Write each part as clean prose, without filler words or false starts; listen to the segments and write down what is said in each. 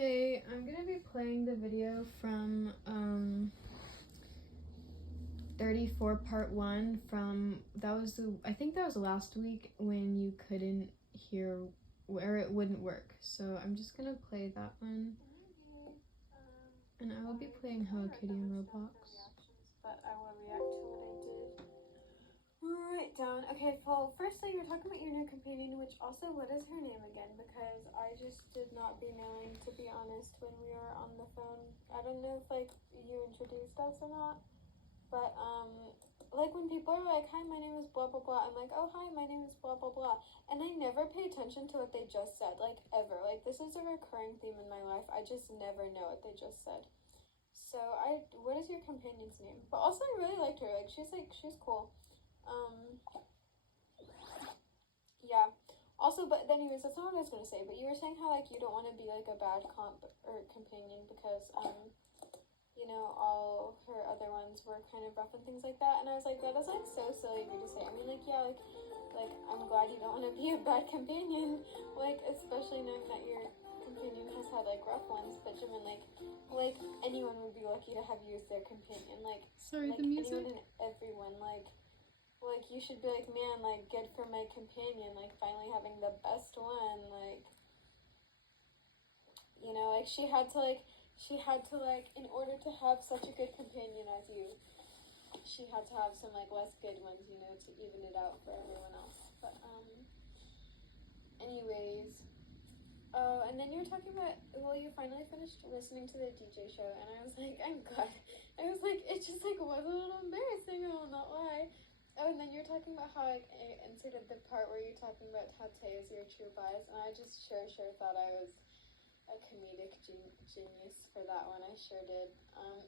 Okay, I'm gonna be playing the video from 34 part 1 from I think that was last week when you couldn't hear where it wouldn't work. So I'm just gonna play that one. And I will be playing Hello Kitty in Roblox. But I will react to what I did. Write down. Okay, well, firstly, you're talking about your new companion, which also, what is her name again? Because I just did not be knowing, to be honest, when we were on the phone. I don't know if, like, you introduced us or not, but, like, when people are like, hi, my name is blah, blah, blah, I'm like, oh, hi, my name is blah, blah, blah, and I never pay attention to what they just said, like, ever. Like, this is a recurring theme in my life. I just never know what they just said. So, what is your companion's name? But also, I really liked her. Like, she's cool. Yeah. Also, but anyways, that's not what I was gonna say. But you were saying how, like, you don't want to be like a bad comp or companion because you know, all her other ones were kind of rough and things like that. And I was like, that is like so silly of you to say. I mean, like, yeah, like I'm glad you don't want to be a bad companion, like, especially knowing that your companion has had like rough ones. But Jimin, like anyone would be lucky to have you as their companion. Like, Sorry, like the music. anyone and everyone, like you should be like, man, like, good for my companion, like, finally having the best one, like, you know, like, she had to, like, in order to have such a good companion as you, she had to have some, like, less good ones, you know, to even it out for everyone else. But, anyways, oh, and then you were talking about, well, you finally finished listening to the DJ show, and I was like, I'm glad. I was like, it just, like, was a little embarrassing, I will not lie. Oh, and then you're talking about how, like, I inserted the part where you're talking about how Tay is your true bias, and I just sure thought I was a comedic genius for that one. I sure did.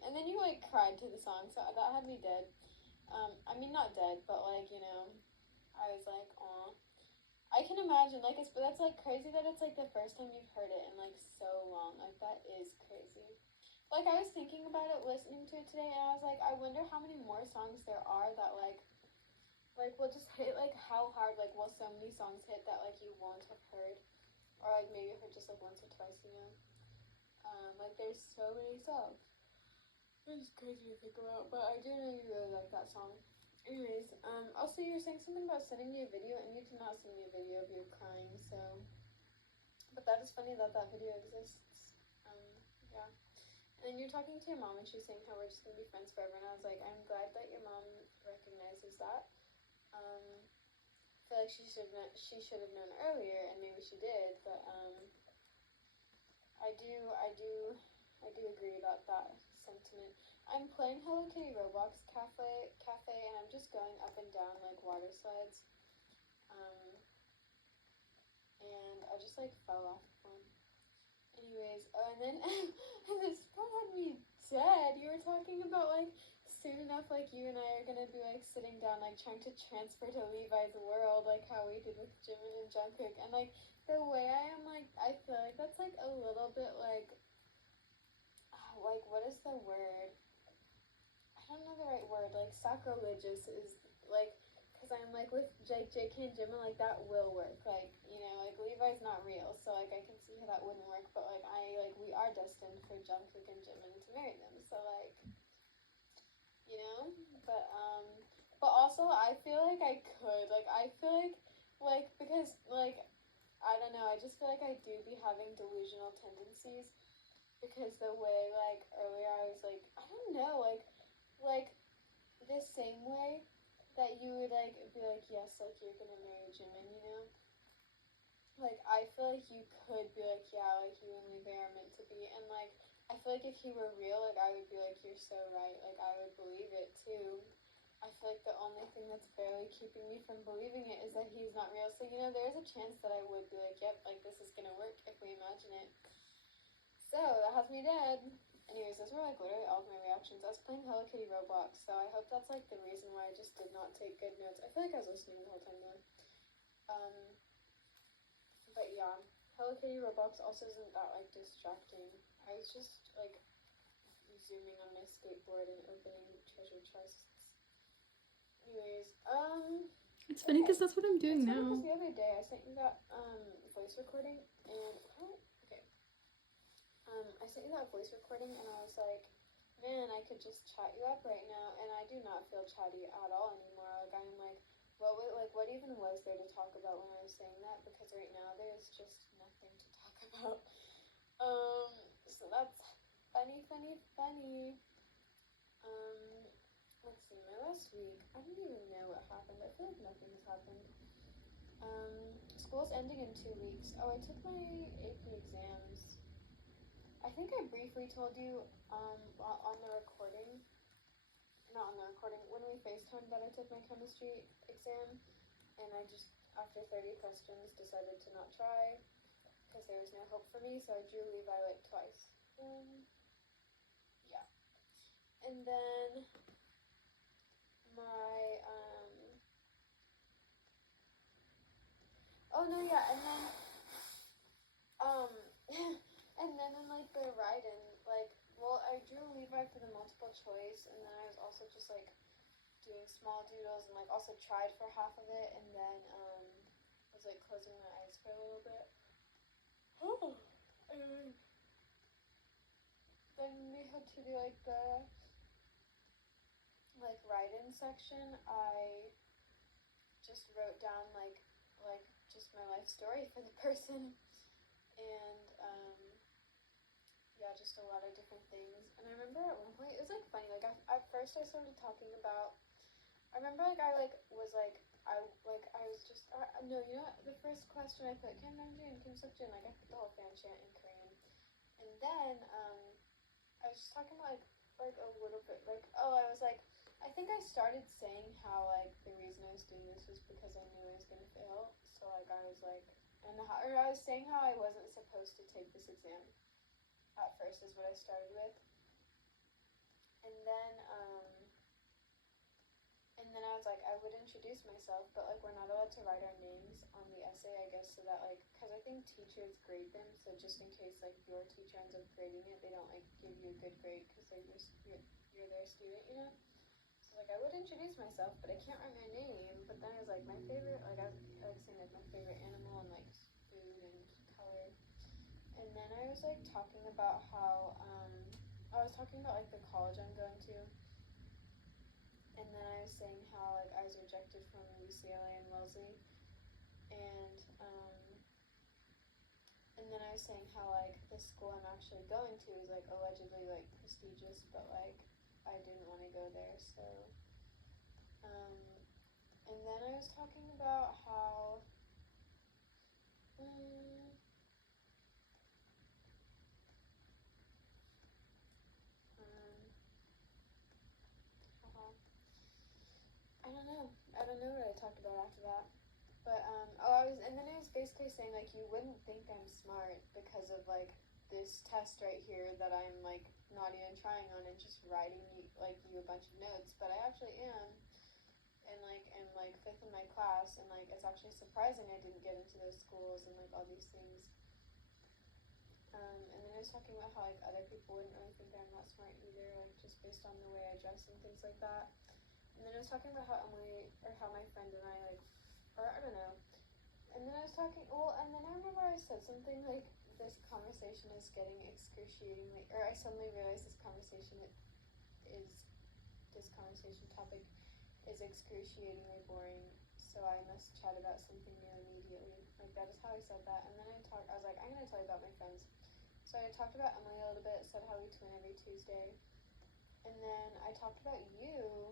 And then you, like, cried to the song, so that had me dead. I mean, not dead, but, like, you know, I was like, aw. I can imagine, like, but that's, like, crazy that it's, like, the first time you've heard it in, like, so long. Like, that is crazy. Like, I was thinking about it, listening to it today, and I was like, I wonder how many more songs there are that, like, will just hit, like, how hard, like, will so many songs hit that, like, you won't have heard, or, like, maybe heard just, like, once or twice, you know? Like, there's so many songs. It's crazy to think about, but I do know you really like that song. Anyways, also, you were saying something about sending me a video, and you did not send me a video of you crying, so, but that is funny that that video exists. Yeah. And then you're talking to your mom, and she's saying how we're just gonna be friends forever, and I was like, I'm glad that your mom recognizes that. I feel like she should have known earlier, and maybe she did, but I do agree about that sentiment. I'm playing Hello Kitty Roblox Cafe, and I'm just going up and down like water slides, and I just like fell off one. Anyways, and then this part had me dead. You were talking about like soon enough, like you and I are gonna be like sitting down, like trying to transfer to Levi's world, like how we did with Jimin and Jungkook, and like the way I am, like I feel like that's like a little bit like what is the word? I don't know the right word. Like sacrilegious is like. Because I'm like with JK and Jimin, like that will work. Like, you know, like Levi's not real, so like I can see how that wouldn't work. But like we are destined for Jungkook and Jimin to marry them. So like, you know, but also I feel like I could. Like I feel like because like I don't know. I just feel like I do be having delusional tendencies because the way like earlier I was like I don't know like the same way that you would, like, be like, yes, like, you're gonna marry Jimin, you know? Like, I feel like you could be like, yeah, like, you and Levi are meant to be, and, like, I feel like if he were real, like, I would be like, you're so right, like, I would believe it, too. I feel like the only thing that's barely keeping me from believing it is that he's not real, so, you know, there's a chance that I would be like, yep, like, this is gonna work if we imagine it. So, that has me dead. Anyways, those were like literally all of my reactions. I was playing Hello Kitty Roblox, so I hope that's like the reason why I just did not take good notes. I feel like I was listening the whole time though. But yeah, Hello Kitty Roblox also isn't that like distracting. I was just like zooming on my skateboard and opening treasure chests. Anyways, It's funny because that's what I'm doing now. The other day I sent you that voice recording and okay. sent you that voice recording, and I was like, man, I could just chat you up right now, and I do not feel chatty at all anymore. Like, I'm like, what even was there to talk about when I was saying that? Because right now there's just nothing to talk about. So that's funny. Let's see, my last week, I don't even know what happened. I feel like nothing's happened. School's ending in 2 weeks. Oh, I took my AP exams. I think I briefly told you on the recording, not on the recording, when we FaceTimed that I took my chemistry exam, and I just, after 30 questions, decided to not try because there was no hope for me, so I drew Levi like twice. Yeah. And then my, oh no, yeah, and then, and then in like the write-in, like, well, I drew Levi for the multiple choice, and then I was also just like doing small doodles and like also tried for half of it, and then was like closing my eyes for a little bit. Oh, and then we had to do like the write-in section. I just wrote down like just my life story for the person, and yeah, just a lot of different things. And I remember at one point it was like funny. Like at first I started talking about. I remember like I was just no, you know what? The first question I put Kim Namjoon and Kim Seokjin, like I put the whole fan chant in Korean, and then I was just talking about like a little bit like I was like I think I started saying how like the reason I was doing this was because I knew I was gonna fail, so like I was like I was saying how I wasn't supposed to take this exam at first is what I started with, and then I was like, I would introduce myself, but like we're not allowed to write our names on the essay, I guess, so that like, because I think teachers grade them, so just in case like your teacher ends up grading it, they don't like give you a good grade because like you're their student, you know. So like I would introduce myself, but I can't write my name. But then I was like my favorite, like I was saying like my favorite animal and like food and color, and then I was like talking about how I was talking about like the college I'm going to. And then I was saying how like I was rejected from UCLA and Wellesley, and then I was saying how like the school I'm actually going to is like allegedly like prestigious, but like I didn't want to go there. So, and then I was talking about how I don't know what I talked about after that. But and then I was basically saying like you wouldn't think I'm smart because of like this test right here that I'm like not even trying on and just writing you a bunch of notes, but I actually am, and like am like fifth in my class, and like it's actually surprising I didn't get into those schools and like all these things. And then I was talking about how like other people wouldn't really think I'm that smart either, like just based on the way I dress and things like that. And then I was talking about how how my friend and I like, or I don't know. And then I was talking, and then I remember I said something like, this conversation is getting excruciatingly, or I suddenly realized this conversation topic is excruciatingly boring, so I must chat about something new immediately. Like, that is how I said that. And then I was like, I'm going to tell you about my friends. So I talked about Emily a little bit, said how we twin every Tuesday. And then I talked about you,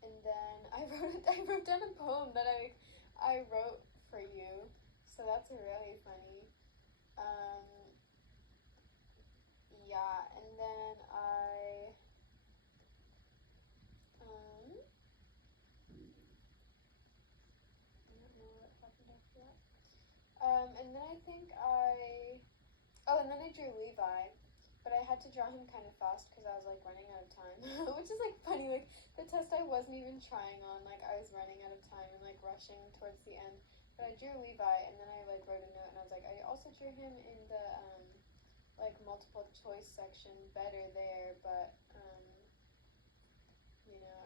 and then I wrote down a poem that I wrote for you, so that's really funny. Yeah, and then I don't know what happened after that. And then I think and then I drew Levi, but I had to draw him kind of fast because I was like running out of time, which is like funny. Like the test I wasn't even trying on, like I was running out of time and like rushing towards the end. But I drew Levi, and then I like wrote a note, and I was like, I also drew him in the like multiple choice section better there, but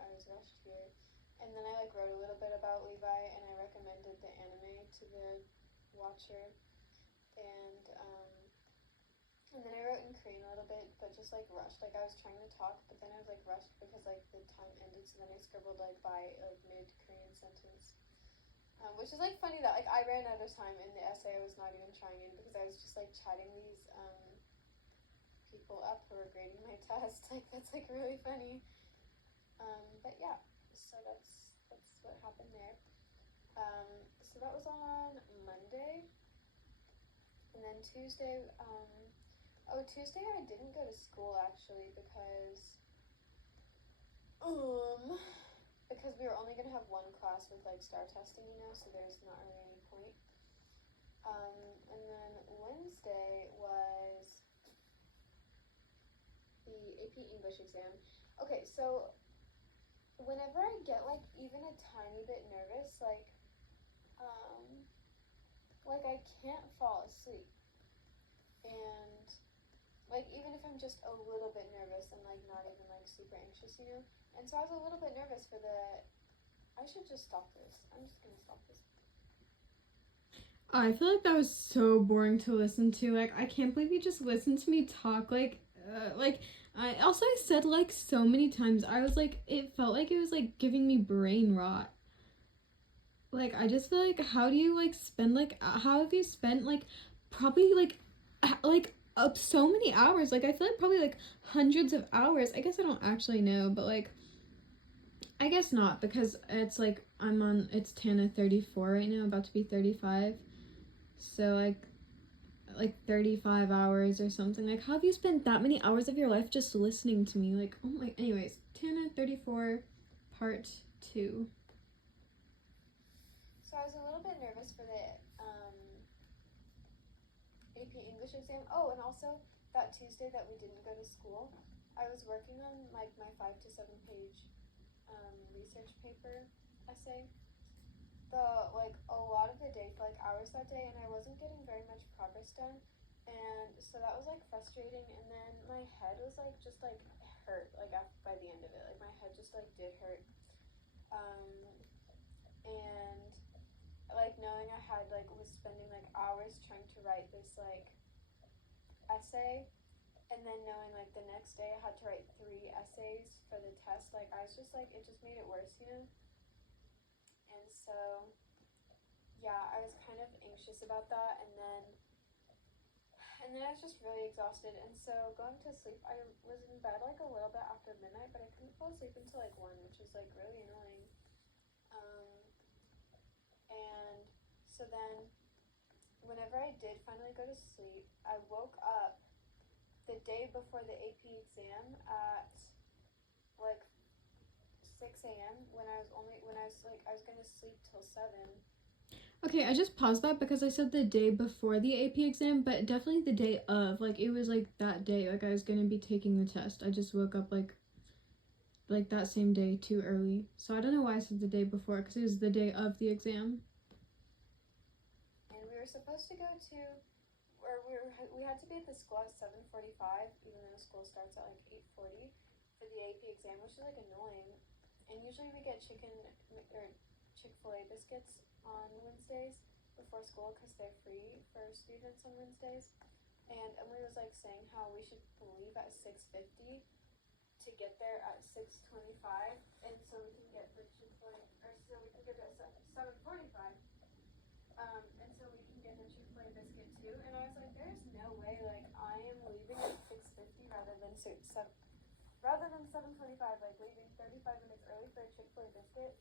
I was rushed here. And then I like wrote a little bit about Levi, and I recommended the anime to the watcher, and then I wrote in Korean. but just like rushed. Like I was trying to talk, but then I was like rushed because like the time ended. So then I scribbled like by like mid Korean sentence, which is like funny that like I ran out of time in the essay. I was not even trying in because I was just like chatting these people up who were grading my test. Like that's like really funny. But yeah, so that's what happened there. So that was on Monday, and then Tuesday. Tuesday I didn't go to school actually because we were only gonna have one class with like star testing, so there's not really any point. And then Wednesday was the AP English exam. Okay, so whenever I get like even a tiny bit nervous, like I can't fall asleep, and like even if I'm just a little bit nervous and like not even like super anxious, and so I was a little bit nervous for I should just stop this. I'm just gonna stop this. I feel like that was so boring to listen to. Like, I can't believe you just listened to me talk. I also said like so many times. I was like, it felt like it was like giving me brain rot. Like, I just feel like, how do you like spend like, how have you spent like, probably up so many hours? Like, I feel like probably like hundreds of hours. I guess I don't actually know, but like, I guess not, because it's like it's Tana 34 right now, about to be 35. So like 35 hours or something. Like, how have you spent that many hours of your life just listening to me? Like, oh my, anyways, Tana 34 part 2. So I was a little bit nervous for the AP English exam. Oh, and also that Tuesday that we didn't go to school, I was working on like my 5 to 7 page research paper essay. A lot of the day for like hours that day, and I wasn't getting very much progress done, and so that was like frustrating. And then my head was like just like hurt like by the end of it. Like my head just like did hurt, and like knowing I had like was spending like hours trying to write this like essay, and then knowing like the next day I had to write 3 essays for the test. Like I was just like, it just made it worse, And so yeah, I was kind of anxious about that, and then I was just really exhausted, and so going to sleep, I was in bed like a little bit after midnight, but I couldn't fall asleep until like 1, which was like really annoying. And so then whenever I did finally go to sleep, I woke up the day before the AP exam at like 6 a.m. when I was gonna sleep till 7. Okay, I just paused that because I said the day before the AP exam, but definitely the day of. Like, it was like that day, like I was gonna be taking the test. I just woke up like that same day too early. So I don't know why I said the day before, because it was the day of the exam. And we were supposed to go to, or we had to be at the school at 7:45, even though school starts at like 8:40 for the AP exam, which is like annoying. And usually we get Chick-fil-A biscuits on Wednesdays before school because they're free for students on Wednesdays. And Emily was like saying how we should leave at 6:50 to get there at 6:25, and so we can get the Chick-fil-A, or so we can get there at 7:45. And so we can get the Chick-fil-A biscuit too. And I was like, there's no way, like I am leaving at 6:50 rather than 7:25, like leaving 35 minutes early for a Chick-fil-A biscuit,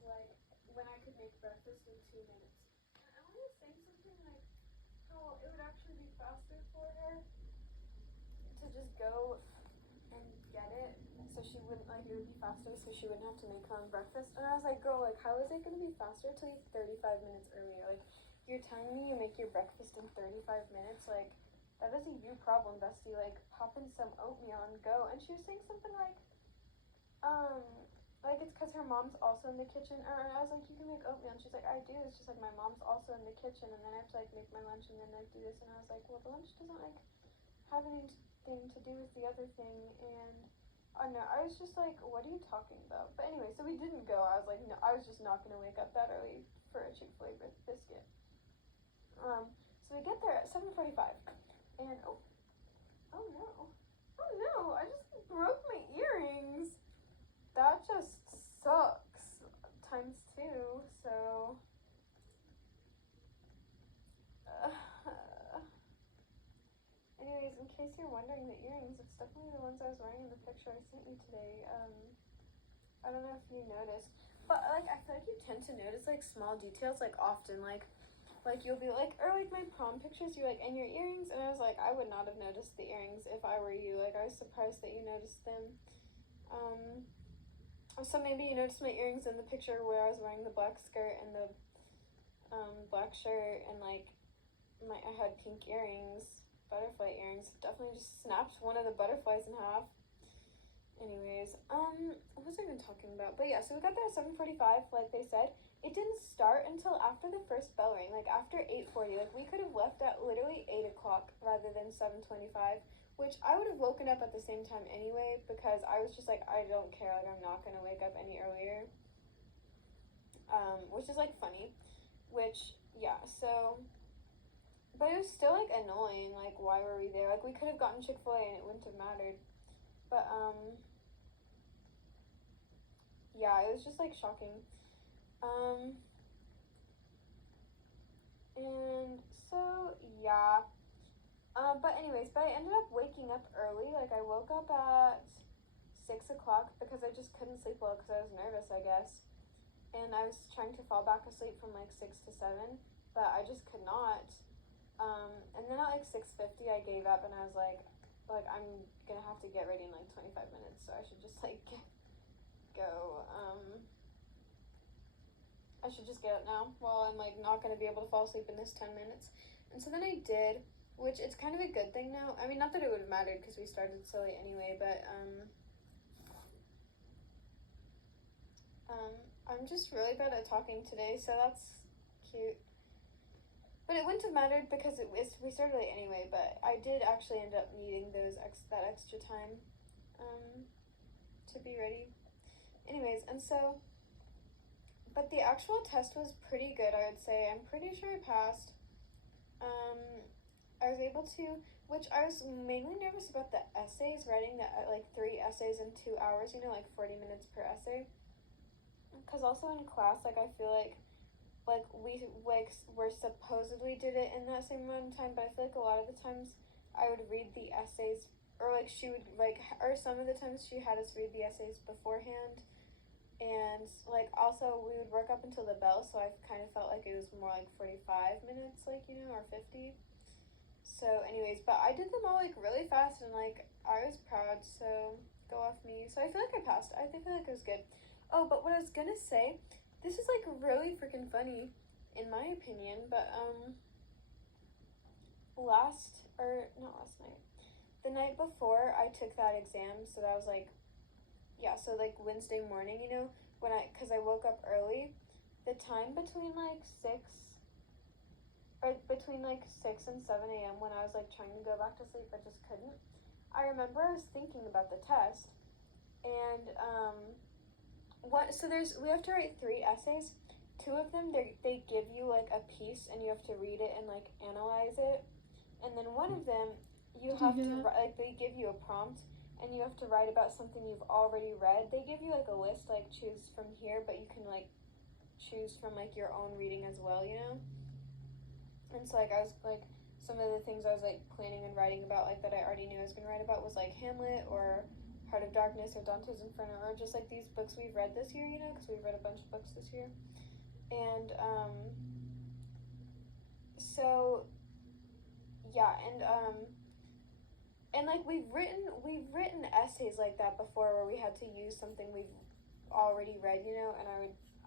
like when I could make breakfast in 2 minutes. And Emily was saying something like how it would actually be faster for her to just go and get it, so she wouldn't it would be faster so she wouldn't have to make her own breakfast. And I was like, girl, like how is it going to be faster to leave 35 minutes earlier? Like, you're telling me you make your breakfast in 35 minutes? Like, that is a you problem, bestie. Like, pop in some oatmeal and go. And she was saying something like it's because her mom's also in the kitchen. And I was like, you can make oatmeal. And she's like, I do. It's just like my mom's also in the kitchen, and then I have to like make my lunch and then like do this. And I was like, well, the lunch doesn't like have anything to do with the other thing. And I don't know, I was just like, what are you talking about? But anyway, so we didn't go. I was like, no, I was just not gonna wake up that early for a Chick-fil-A biscuit. So we get there at 7:45, and oh no, anyways, in case you're wondering, the earrings, it's definitely the ones I was wearing in the picture I sent you today. I don't know if you noticed, but like I feel like you tend to notice like small details like often, like you'll be like, or like my prom pictures, you're like, and your earrings, and I was like, I would not have noticed the earrings if I were you. Like I was surprised that you noticed them. So maybe you noticed my earrings in the picture where I was wearing the black skirt and the black shirt, and like I had pink earrings, butterfly earrings. Definitely just snapped one of the butterflies in half. Anyways, what was I even talking about? But yeah, so we got there at 7:45, like they said. It didn't start until after the first bell rang, like after 8:40. Like we could have left at literally 8 o'clock rather than 7:25, which I would have woken up at the same time anyway, because I was just like, I don't care, like I'm not gonna wake up any earlier. Which is like funny, which, yeah, so, but it was still like annoying, like why were we there? Like we could have gotten Chick-fil-A and it wouldn't have mattered, but yeah, it was just like shocking. And so yeah, but anyways, but I ended up waking up early. Like I woke up at 6 o'clock because I just couldn't sleep well because I was nervous, I guess, and I was trying to fall back asleep from like 6 to 7, but I just could not. And then at like 6:50 I gave up, and I was like I'm gonna have to get ready in like 25 minutes, so I should just like go. I should just get up now while I'm like not gonna be able to fall asleep in this 10 minutes. And so then I did, which it's kind of a good thing now. I mean, not that it would have mattered because we started so late anyway, but I'm just really bad at talking today, so that's cute. But it wouldn't have mattered because we started late anyway, but I did actually end up needing that extra time to be ready. Anyways, and so, but the actual test was pretty good, I would say. I'm pretty sure I passed. I was able to, which I was mainly nervous about the essays, writing like 3 essays in 2 hours, you know, like 40 minutes per essay. Because also in class, like I feel like we're supposedly did it in that same amount of time, but I feel like a lot of the times I would read the essays, or like she would or some of the times she had us read the essays beforehand, and like also we would work up until the bell, so I kind of felt like it was more like 45 minutes, like, you know, or 50. So anyways, but I did them all like really fast, and like I was proud, so go off me. So I feel like I passed. I feel like it was good. Oh, but what I was gonna say, this is like really freaking funny in my opinion, but the night before I took that exam, so that was like, yeah, so like Wednesday morning, you know, because I woke up early, the time between like 6 and 7 a.m. when I was like trying to go back to sleep but just couldn't, I remember I was thinking about the test, and we have to write 3 essays. 2 of them they give you like a piece and you have to read it and like analyze it, and then one of them you have to like they give you a prompt and you have to write about something you've already read. They give you like a list, like choose from here, but you can like choose from like your own reading as well, you know. And so like I was like, some of the things I was like planning and writing about, like that I already knew I was gonna write about, was like Hamlet or Heart of Darkness or Dante's Inferno, or just like these books we've read this year, you know, because we've read a bunch of books this year. And so yeah, and like we've written essays like that before where we had to use something we've already read, you know, and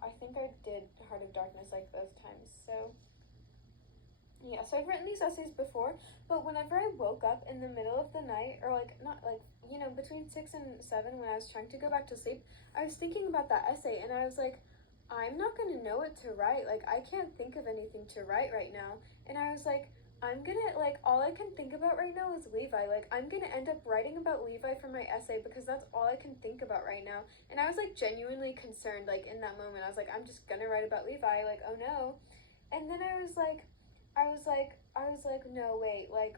I think I did Heart of Darkness like both times. So yeah, so I've written these essays before, but whenever I woke up in the middle of the night, or like not like, you know, between 6 and 7 when I was trying to go back to sleep, I was thinking about that essay and I was like, I'm not gonna know what to write. Like I can't think of anything to write right now. And I was like, I'm gonna, like, all I can think about right now is Levi. Like I'm gonna end up writing about Levi for my essay because that's all I can think about right now. And I was like genuinely concerned, like in that moment. I was like, I'm just gonna write about Levi, like, oh no. And then I was like, no, wait, like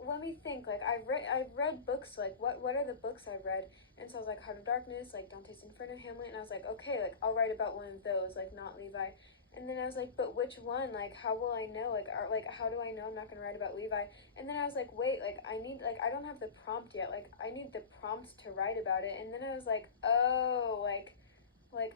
let me think. Like I've read books, like what are the books I've read? And so I was like, Heart of Darkness, like Dante's Inferno, Hamlet, and I was like, okay, like I'll write about one of those, like not Levi. And then I was like, but which one? Like, how will I know? Like, how do I know I'm not gonna write about Levi? And then I was like, wait, like, I don't have the prompt yet. Like, I need the prompt to write about it. And then I was like, oh, like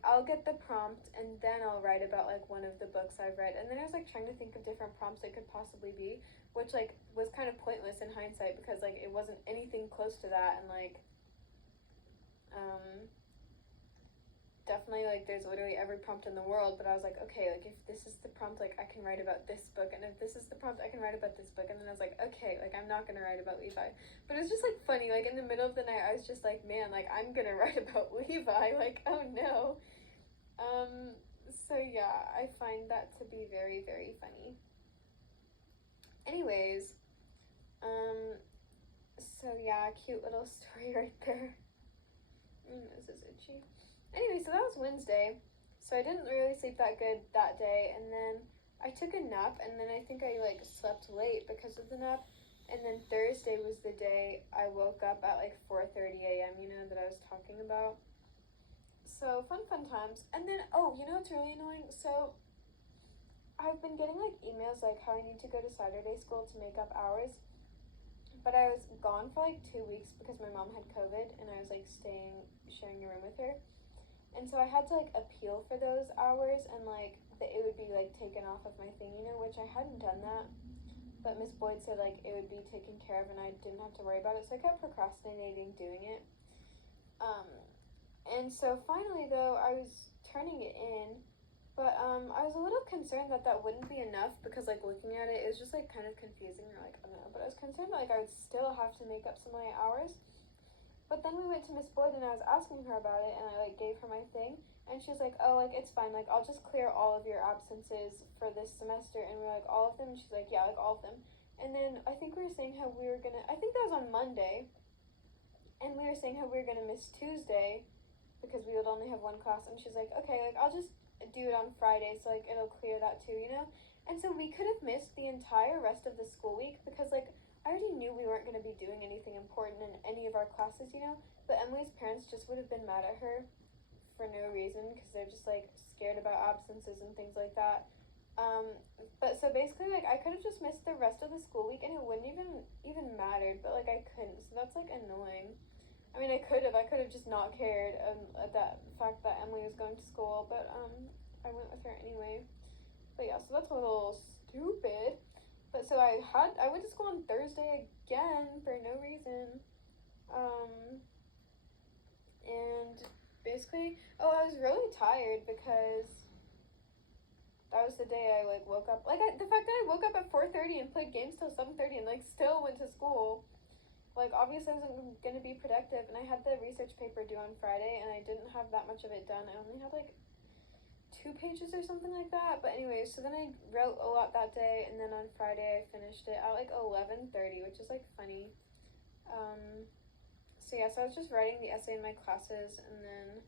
I'll get the prompt and then I'll write about like one of the books I've read. And then I was like trying to think of different prompts it could possibly be, which like was kind of pointless in hindsight because like it wasn't anything close to that. And like, definitely like there's literally every prompt in the world, but I was like, okay, like if this is the prompt, like I can write about this book, and if this is the prompt, I can write about this book. And then I was like, okay, like I'm not gonna write about Levi. But it was just like funny, like in the middle of the night I was just like, man, like I'm gonna write about Levi, like oh no. So yeah, I find that to be very, very funny. Anyways, so yeah, cute little story right there. My nose is itchy. Anyway, so that was Wednesday. So I didn't really sleep that good that day, and then I took a nap, and then I think I like slept late because of the nap. And then Thursday was the day I woke up at like 4:30 a.m., you know, that I was talking about. So fun times. And then, oh, you know what's really annoying? So I've been getting like emails like how I need to go to Saturday school to make up hours. But I was gone for like 2 weeks because my mom had COVID, and I was like sharing a room with her. And so I had to like appeal for those hours, and like that it would be like taken off of my thing, you know, which I hadn't done that. But Miss Boyd said like it would be taken care of and I didn't have to worry about it. So I kept procrastinating doing it. And so finally though I was turning it in, but I was a little concerned that that wouldn't be enough because like looking at it was just like kind of confusing, or like I don't know, but I was concerned that like I would still have to make up some of my hours. But then we went to Miss Boyd and I was asking her about it, and I like gave her my thing, and she was like, oh, like it's fine, like I'll just clear all of your absences for this semester. And we were like, all of them? And she's like, yeah, like all of them. And then I think we were saying how we were gonna, I think that was on Monday, and we were saying how we were gonna miss Tuesday because we would only have one class. And she's like, okay, like I'll just do it on Friday, so like it'll clear that too, you know. And so we could have missed the entire rest of the school week because like I already knew we weren't going to be doing anything important in any of our classes, you know, but Emily's parents just would have been mad at her for no reason because they're just like scared about absences and things like that. But so basically like I could have just missed the rest of the school week and it wouldn't even mattered, but like I couldn't, so that's like annoying. I mean, I could have just not cared at that fact that Emily was going to school, but I went with her anyway. But yeah, so that's a little stupid. But so I went to school on Thursday again for no reason. And basically, I was really tired because that was the day I like woke up. Like the fact that I woke up at 4:30 and played games till 7:30 and like still went to school. Like obviously I wasn't gonna be productive, and I had the research paper due on Friday and I didn't have that much of it done. I only had like 2 pages or something like that. But anyway, so then I wrote a lot that day, and then on Friday I finished it at like 11:30, which is like funny. So yeah, so I was just writing the essay in my classes and then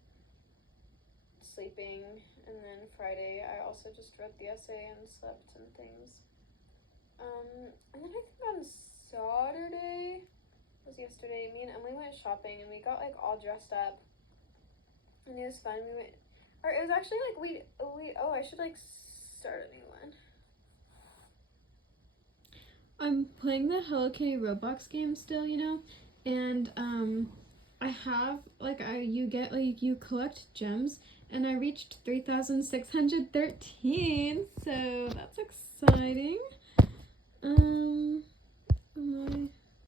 sleeping, and then Friday I also just wrote the essay and slept and things. And then I think on Saturday was yesterday, me and Emily went shopping and we got like all dressed up and it was fun. It was actually like I should like start a new one. I'm playing the Hello Kitty Roblox game still, you know, and I have you collect gems, and I reached 3,613, so that's exciting.